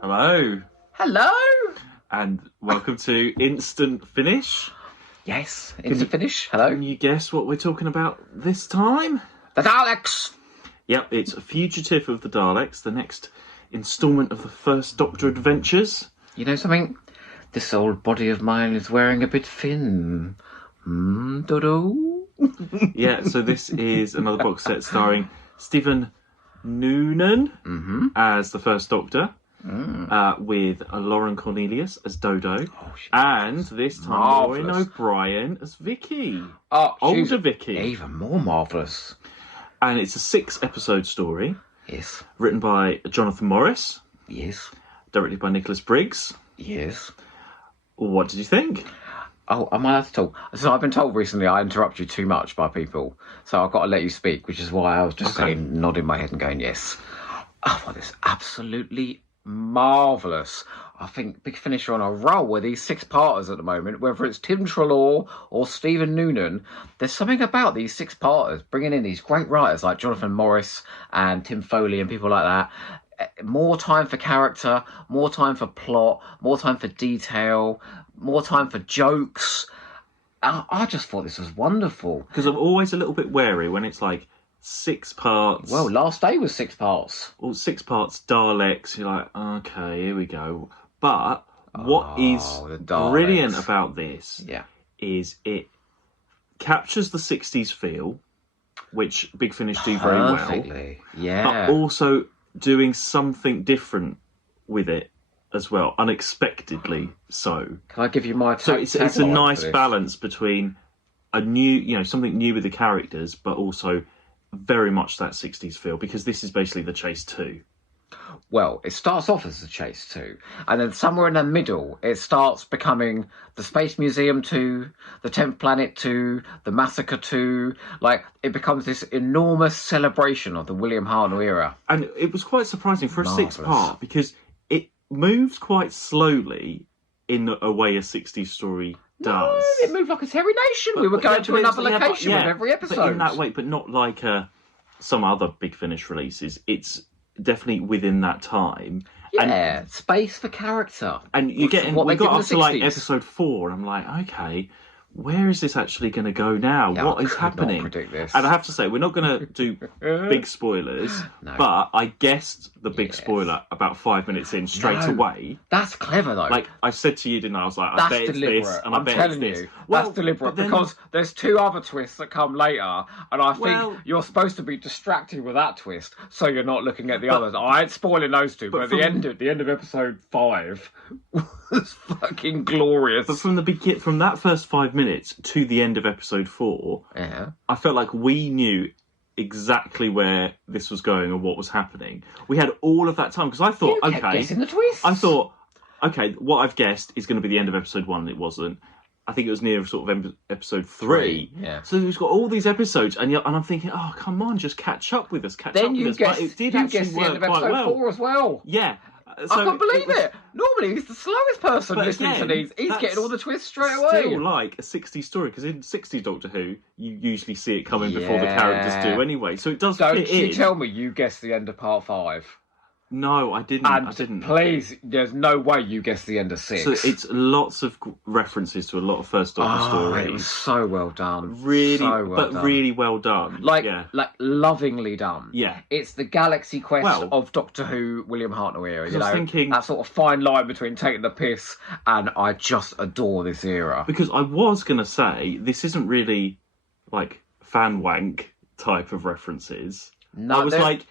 Hello. Hello. And welcome to Instant Finish. Yes, Instant Finish. Hello. Can you guess what we're talking about this time? The Daleks. Yep, it's Fugitive of the Daleks, the next instalment of the First Doctor adventures. You know something? This old body of mine is wearing a bit thin. Do-do. Yeah, so this is another box set starring Stephen Noonan as the First Doctor. With Lauren Cornelius as Dodo, and this time Maureen O'Brien as Vicky. Older Vicky. Even more marvellous. And it's a 6-episode story. Yes. Written by Jonathan Morris. Yes. Directed by Nicholas Briggs. Yes. What did you think? Oh, am I allowed to talk? So I've been told recently I interrupt you too much by people, so I've got to let you speak, which is why I was just saying, nodding my head and going, yes. Oh, well, it's absolutely marvellous. I think Big Finish are on a roll with these 6-parters at the moment, whether it's Tim Treloar or Stephen Noonan. There's something about these 6-parters, bringing in these great writers like Jonathan Morris and Tim Foley and people like that. More time for character, more time for plot, more time for detail, more time for jokes. I just thought this was wonderful. Because I'm always a little bit wary when it's like 6 parts. Well, last day was 6 parts. Well, 6 parts Daleks. You're like, okay, here we go. But what is brilliant about this is it captures the 60s feel, which Big Finish do very well. Yeah. But also doing something different with it as well, unexpectedly so. Can I give you my So it's a nice balance between a new, something new with the characters, but also very much that 60s feel, because this is basically the Chase 2. Well, it starts off as the Chase 2, and then somewhere in the middle it starts becoming the Space Museum 2, the 10th Planet 2, the Massacre 2. Like, it becomes this enormous celebration of the William Hartnell era. And it was quite surprising for a 6-part, because it moves quite slowly in a way a 60s story does. No, it moved like a Terry Nation. We were going to another location with every episode. But in that way, but not like some other Big Finish releases. It's definitely within that time. Yeah, and space for character. And we got up to like episode 4, and I'm like, okay, where is this actually going to go now? Yeah, what is happening? Not predict this. And I have to say, we're not going to do big spoilers, but I guessed the big spoiler about 5 minutes in straight away. That's clever, though. Like I said to you, didn't I? I was like, I bet it's this, and I bet it's this. That's deliberate, because there's 2 other twists that come later, and I think you're supposed to be distracted with that twist, so you're not looking at the others. I ain't spoiling those 2, but at the end of episode 5 was fucking glorious. But from that first 5 minutes to the end of episode 4, I felt like we knew exactly where this was going and what was happening. We had all of that time, because I thought, guessing the twist. I thought, okay, what I've guessed is going to be the end of episode 1, and it wasn't. I think it was near sort of episode 3. Yeah. So we've got all these episodes, and I'm thinking, oh, come on, just catch up with us, But it did actually work quite well. 4 as well. Yeah. So I can't believe it. Normally, he's the slowest person listening to these. He's getting all the twists straight away. Still like a 60s story, because in 60s Doctor Who, you usually see it coming before the characters do anyway. So it does fit in. Don't you tell me you guessed the end of part 5. No, I didn't. And please, there's no way you guessed the end of 6. So it's lots of references to a lot of First Doctor stories. It was so well done. Really well done. Like lovingly done. Yeah. It's the galaxy quest of Doctor Who, William Hartnell era. I was thinking, that sort of fine line between taking the piss and I just adore this era. Because I was going to say, this isn't really like fan wank type of references. No, I was like...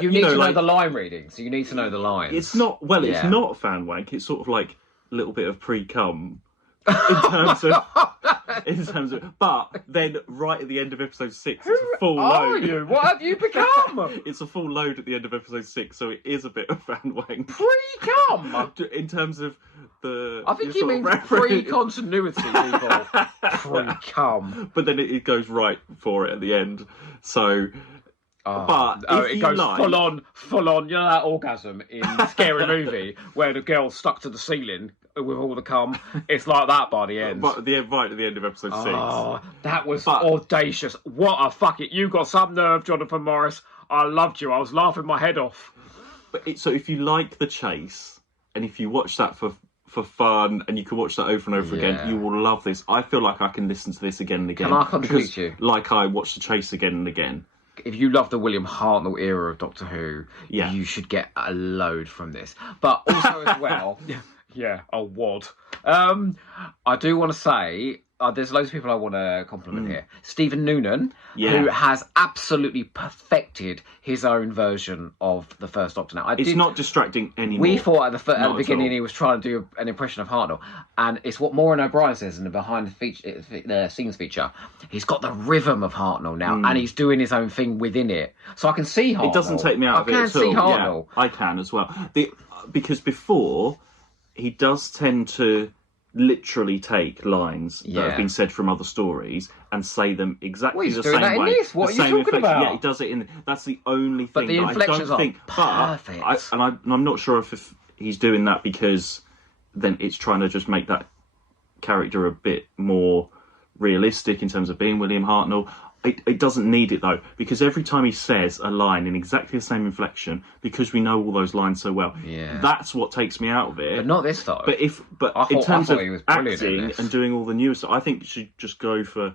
You need to know the line readings. You need to know the lines. It's not... Well, it's not fan wank. It's sort of like a little bit of pre-cum in terms of... But then right at the end of episode 6, it's a full load. Who are you? What have you become? It's a full load at the end of episode 6, so it is a bit of fan wank. Pre-cum? In terms of the... I think he means pre-continuity, people. Pre-cum. But then it goes right for it at the end. So... it goes full on. You know that orgasm in Scary Movie where the girl's stuck to the ceiling with all the cum? It's like that by the end. But right at the end of episode 6. Oh, that was audacious. What a fuck it. You got some nerve, Jonathan Morris. I loved you. I was laughing my head off. But so if you like The Chase, and if you watch that for fun, and you can watch that over and over again, you will love this. I feel like I can listen to this again and again. Can I complete you? Like I watch The Chase again and again. If you love the William Hartnell era of Doctor Who, you should get a load from this. But also as well, a wad. I do want to say, there's loads of people I want to compliment here. Stephen Noonan, who has absolutely perfected his own version of the First Doctor now. It's not distracting anymore. We thought at the beginning he was trying to do an impression of Hartnell, and it's what Maureen O'Brien says in the behind the scenes feature. He's got the rhythm of Hartnell now, and he's doing his own thing within it. So I can see Hartnell. It doesn't take me out of it at all. I can see Hartnell. Yeah, I can as well. Because before, he does tend to literally take lines that have been said from other stories and say them exactly the same way. What are you talking about? Yeah, he does it in. That's the only thing. But the inflections are perfect. I'm not sure if he's doing that because then it's trying to just make that character a bit more realistic in terms of being William Hartnell. It doesn't need it though, because every time he says a line in exactly the same inflection, because we know all those lines so well, that's what takes me out of it. But not this though. But in terms of acting and doing all the new stuff, I think you should just go for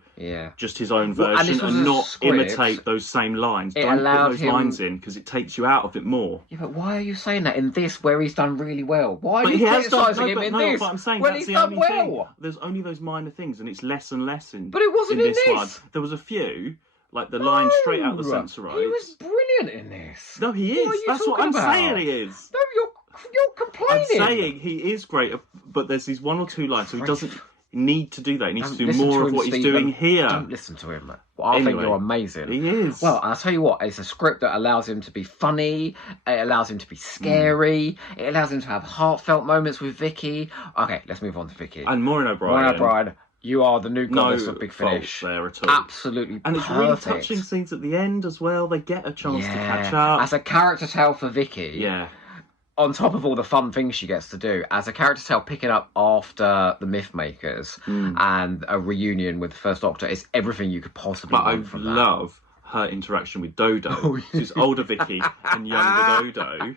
just his own version and not imitate those same lines. Don't put those lines in because it takes you out of it more. Yeah, but why are you saying that in this where he's done really well? Why are you criticising him in this? But I'm saying when that's he's the done only well? thing. There's only those minor things, and it's less and less in. But it wasn't in this one. There was a few. Like the line straight out the Sensorite. He was brilliant in this. No, he is. That's what I'm saying. He is. No, you're complaining. I'm saying he is great, but there's these one or two lines, so he doesn't need to do that. He needs to do more of what he's doing here. Don't listen to him. Well, I think you're amazing. He is. Well, I'll tell you what, it's a script that allows him to be funny, it allows him to be scary, it allows him to have heartfelt moments with Vicky. Okay, let's move on to Vicky. And Maureen O'Brien. Maureen O'Brien. You are the new goddess of Big Finish. There at all. Absolutely and perfect. it's really touching scenes at the end as well. They get a chance to catch up. As a character tale for Vicky, on top of all the fun things she gets to do, as a character tale picking up after the Myth Makers and a reunion with the First Doctor is everything you could possibly want from that. I love her interaction with Dodo. She's older Vicky and younger Dodo.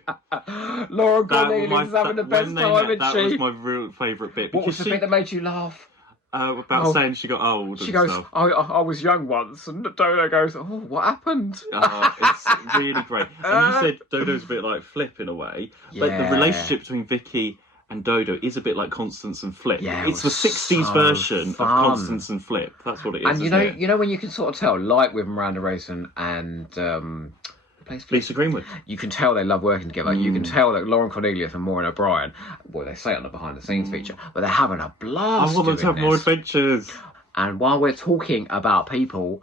Lauren Cornelius is having the best time, isn't That she? was my real favourite bit. What was the bit that made you laugh? About saying she got old. She goes, I was young once, and Dodo goes, oh, what happened? It's really great. And you said Dodo's a bit like Flip in a way, but the relationship between Vicky and Dodo is a bit like Constance and Flip. Yeah, it's the 60s version of Constance and Flip. That's what it is. And you know when you can sort of tell, like with Miranda Rayson and Lisa Greenwood, you can tell they love working together. You can tell that Lauren Cornelius and Maureen O'Brien, well, they say it on the behind the scenes feature, but they're having a blast. I want them to have more adventures. And while we're talking about people,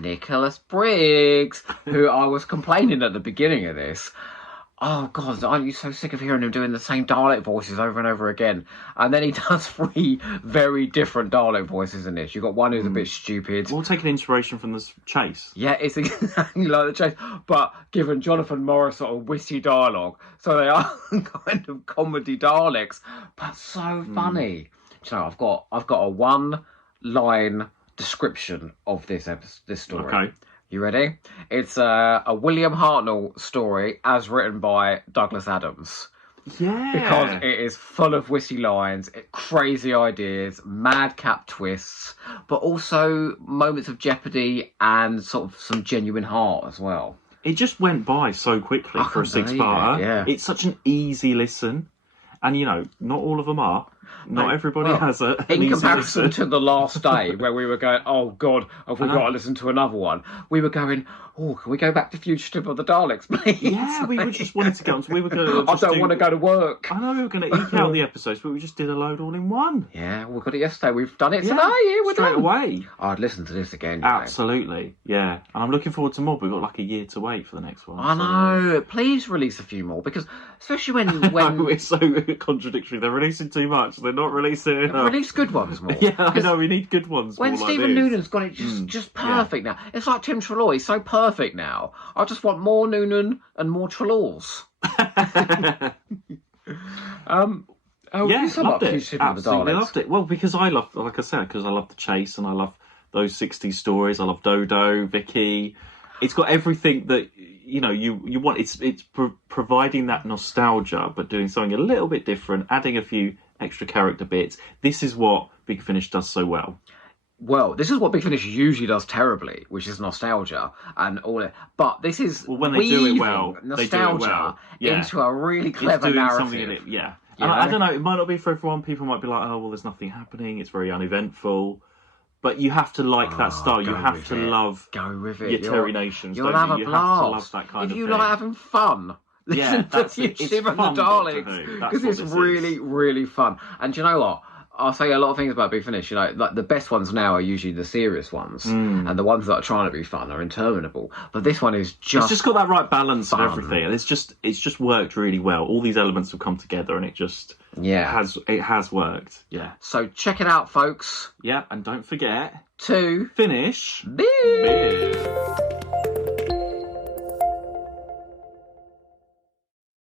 Nicholas Briggs, who I was complaining at the beginning of this. Oh, God, aren't you so sick of hearing him doing the same Dalek voices over and over again? And then he does 3 very different Dalek voices in this. You've got one who's a bit stupid. All taking inspiration from the Chase. Yeah, it's exactly like the Chase, but given Jonathan Morris sort of witty dialogue. So they are kind of comedy Daleks, but so funny. You know, I've got a one-line description of this story. Okay. You ready? It's a William Hartnell story as written by Douglas Adams. Yeah. Because it is full of witty lines, crazy ideas, madcap twists, but also moments of jeopardy and sort of some genuine heart as well. It just went by so quickly for a 6-parter. Yeah. It's such an easy listen. And, you know, not all of them are. Not everybody has an in easy comparison listen. to the last day where we were going, oh God, have we got to listen to another one? We were going, oh, can we go back to Fugitive of the Daleks, please? Yeah, we were just wanted to go on. So we were going to I don't want to go to work. I know we were going to eke out the episodes, but we just did a load all in one. Yeah, we got it yesterday. We've done it today. Yeah, we're straight done. away. I'd listen to this again. Absolutely, yeah. And I'm looking forward to more. We've got like a year to wait for the next one. I know. Please release a few more, because especially when it's so contradictory. They're releasing too much. They're not releasing enough. Release good ones more. Yeah, I know. We need good ones. When more Stephen like Noonan's got it just perfect now. It's like Tim Treloar. He's so perfect now. I just want more Noonan and more Treloars. Loved it. Absolutely loved it. Well, because I love, like I said, because I love the Chase and I love those 60s stories. I love Dodo, Vicky. It's got everything that you know, you want it's providing that nostalgia, but doing something a little bit different, adding a few extra character bits. This is what Big Finish does so well. Well, this is what Big Finish usually does terribly, which is nostalgia and all it. But this is when they do it well, nostalgia into a really clever narrative. Yeah. And I don't know, it might not be for everyone. People might be like, oh, well, there's nothing happening. It's very uneventful. But you have to like that style. You have to love your Terry Nations. You'll have a blast. You have to love that kind of thing. If you like having fun. Yeah, that's Fugitive and the Daleks, because it's really, really fun. And do you know what? I'll say a lot of things about Big Finish. You know, like the best ones now are usually the serious ones, and the ones that are trying to be fun are interminable. But this one is it's just got that right balance of everything, and it's just worked really well. All these elements have come together, and it has worked. Yeah. So check it out, folks. Yeah, and don't forget to finish beer.